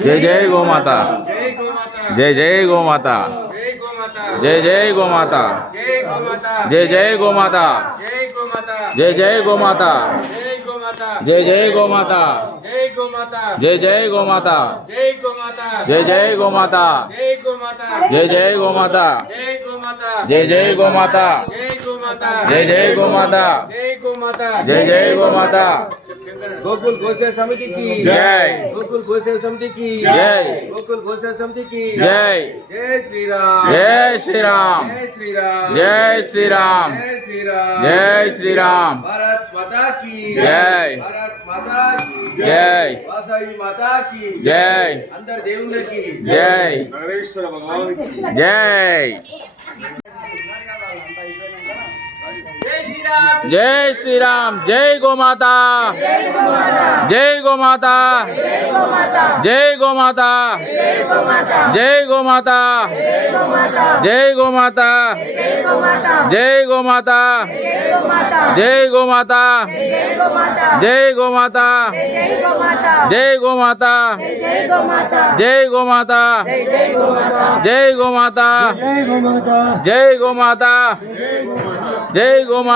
జై జై గోమాత జై జై గోమాత జై జై గోమాత జై జై గోమాత జై జై గోమాత జై జై గోమాత జై జై గోమాత జై జై గోమాత జై జై గోమాత జై జై గోమాత జై జై గోమాత జై జై గోమాత गोकुल गोसे समिति की। जय। गोकुल गोसे समिति की। जय। गोकुल गोसे समिति की। जय। जय श्री राम जय श्री राम जय श्री राम जय श्री राम जय श्री राम जय श्री राम भारत माता की। जय। भारत माता की। जय। वासवी माता की। जय। अंदर देवल की। जय। नरेश्वर भगवान की। जय। జై శ్రీరామ్ జై గోమాత జై గోమాత జై గోమాత జై గోమాత జై గోమాత జై గోమాత జై గోమాత జై గోమాత జై గోమాత జై గోమాత జై గోమాత జై గోమాత జై గోమాత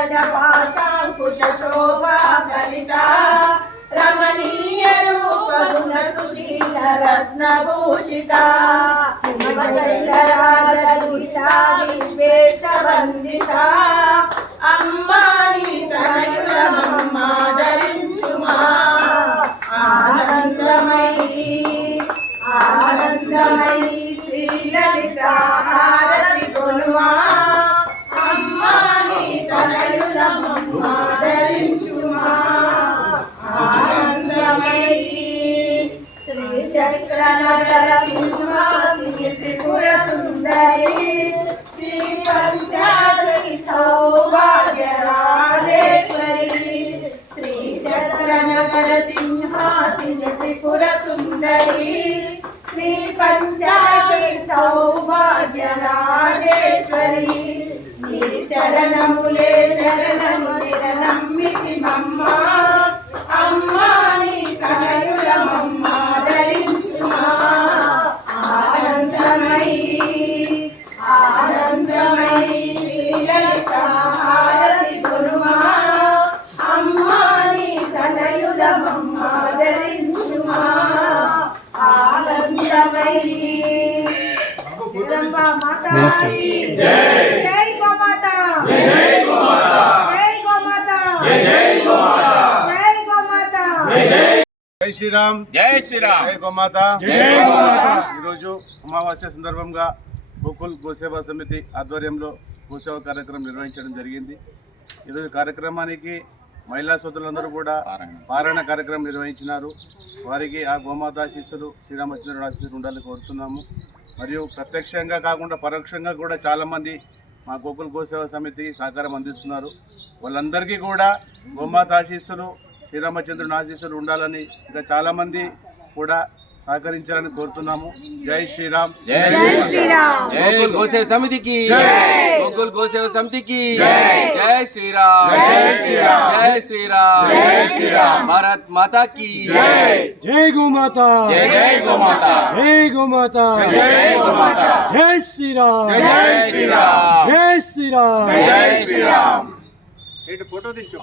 षोडश पाशाङ्कुशोभा कलिता रमणीयरूपगुण सुशील रत्नभूषिता शैलराजदुरिता विश्वेशवन्दिता अम्बानी तनयुलमम्मादरिञ्चु मा आनन्दमयी आनन्दमयी श्रीललिता आरति गुणवा నటన సింహాసి త్రిపుర సుందరి శ్రీ పంచాదశి సౌభాగ్యరాజేశ్వరి. శ్రీ చక్ర నగర సింహాసి త్రిపుర సుందరి శ్రీ పంచాదశి సౌభాగ్యరాజేశ్వరి నీ చరణములే శరణము నిరనమ్మితి మమ్మా. జై జై గోమాత జై గోమాత. జై గోమాత. జై గోమాత. జై గోమాత జై శ్రీరామ్. జై శ్రీరామ్ జై గోమాత. ఈరోజు అమావాస్య సందర్భంగా గోకుల్ గోసేవ సమితి ఆధ్వర్యంలో గోసేవ కార్యక్రమం నిర్వహించడం జరిగింది. ఈరోజు కార్యక్రమానికి మహిళా సోదరులందరూ కూడా పారాయణ కార్యక్రమం నిర్వహించినారు. వారికి ఆ గోమాత శిష్యులు శ్రీరామచంద్రుడు ఆశీస్సులు ఉండాలని కోరుతున్నాము. మరియు ప్రత్యక్షంగా కాకుండా పరోక్షంగా కూడా చాలామంది మా గోకుల గోసేవ సమితికి సహకారం అందిస్తున్నారు. వాళ్ళందరికీ కూడా గోమాత ఆశీస్సులు శ్రీరామచంద్రుని ఆశీస్సులు ఉండాలని ఇంకా చాలామంది కూడా సహకరించాలని కోరుతున్నాము జై శ్రీరామ్ జై శ్రీరామ్ గోకుల్ గోసేవ సమితికి జై. గోకుల్ గోసేవ సమితికి జై. జై శ్రీరామ్ జై శ్రీరామ్. జై శ్రీరామ్ జై శ్రీరామ్. భారత్ మాతా की జై జై గోమాత జై జై గోమాత జై గోమాత జై గోమాత జై శ్రీరామ్ జై శ్రీరామ్ జై శ్రీరామ్ జై శ్రీరామ్ ఫోటో దించు